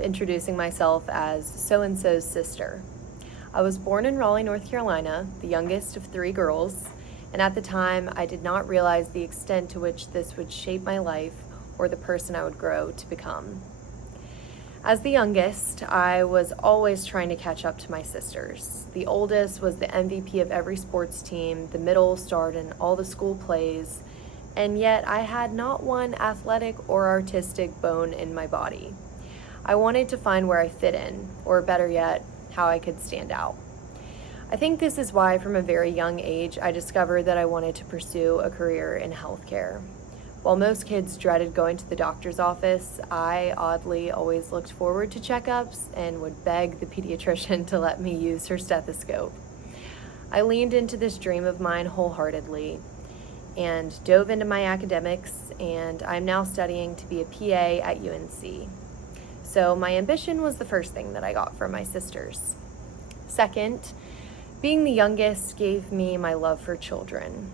up introducing myself as so-and-so's sister. I was born in Raleigh, North Carolina, the youngest of 3 girls, and at the time I did not realize the extent to which this would shape my life or the person I would grow to become. As the youngest, I was always trying to catch up to my sisters. The oldest was the MVP of every sports team, the middle starred in all the school plays, and yet I had not one athletic or artistic bone in my body. I wanted to find where I fit in, or better yet, how I could stand out. I think this is why from a very young age I discovered that I wanted to pursue a career in healthcare. While most kids dreaded going to the doctor's office, I oddly always looked forward to checkups and would beg the pediatrician to let me use her stethoscope. I leaned into this dream of mine wholeheartedly and dove into my academics, and I'm now studying to be a PA at UNC. So my ambition was the first thing that I got from my sisters. Second, being the youngest gave me my love for children.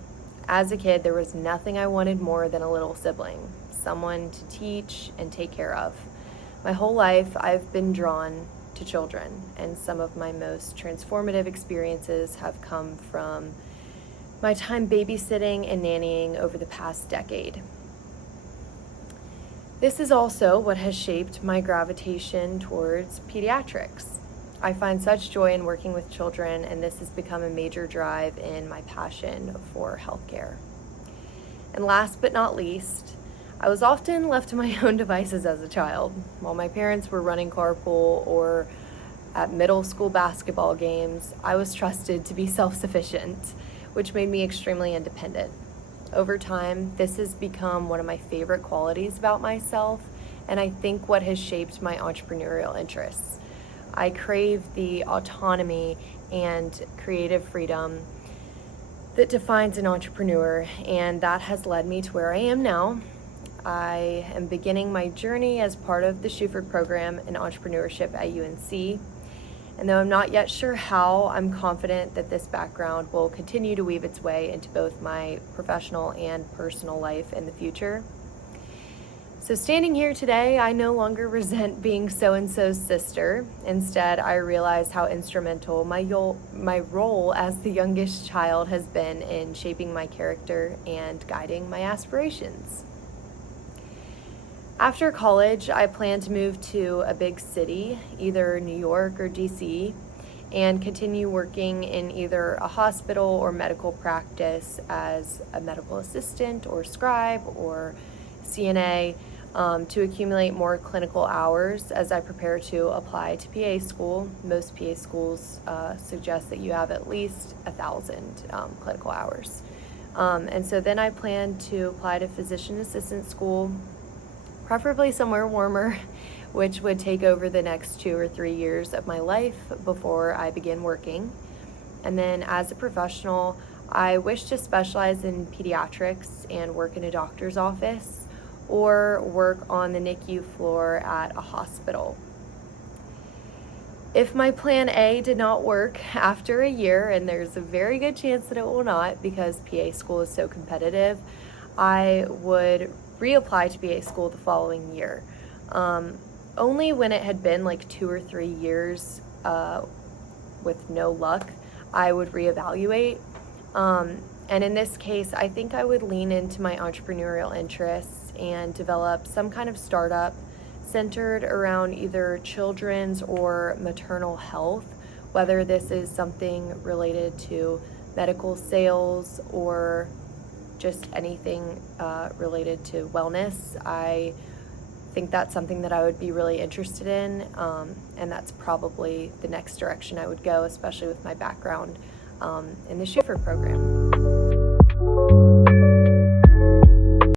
As a kid, there was nothing I wanted more than a little sibling, someone to teach and take care of. My whole life, I've been drawn to children, and some of my most transformative experiences have come from my time babysitting and nannying over the past decade. This is also what has shaped my gravitation towards pediatrics. I find such joy in working with children, and this has become a major drive in my passion for healthcare. And last but not least, I was often left to my own devices as a child. While my parents were running carpool or at middle school basketball games, I was trusted to be self-sufficient, which made me extremely independent. Over time, this has become one of my favorite qualities about myself, and I think what has shaped my entrepreneurial interests. I crave the autonomy and creative freedom that defines an entrepreneur, and that has led me to where I am now. I am beginning my journey as part of the Shuford program in entrepreneurship at UNC. And though I'm not yet sure how, I'm confident that this background will continue to weave its way into both my professional and personal life in the future. So standing here today, I no longer resent being so-and-so's sister. Instead, I realize how instrumental my role as the youngest child has been in shaping my character and guiding my aspirations. After college, I plan to move to a big city, either New York or DC, and continue working in either a hospital or medical practice as a medical assistant or scribe or CNA to accumulate more clinical hours as I prepare to apply to PA school. Most PA schools suggest that you have at least 1,000 clinical hours. And so then I plan to apply to physician assistant school, preferably somewhere warmer, which would take over the next 2 or 3 years of my life before I begin working. And then as a professional, I wish to specialize in pediatrics and work in a doctor's office or work on the NICU floor at a hospital. If my plan A did not work after a year, and there's a very good chance that it will not because PA school is so competitive, I would reapply to PA school the following year. Only when it had been like 2 or 3 years with no luck, I would reevaluate. And in this case, I think I would lean into my entrepreneurial interests and develop some kind of startup centered around either children's or maternal health, whether this is something related to medical sales or just anything related to wellness. I think that's something that I would be really interested in, and that's probably the next direction I would go, especially with my background in the Shuford program.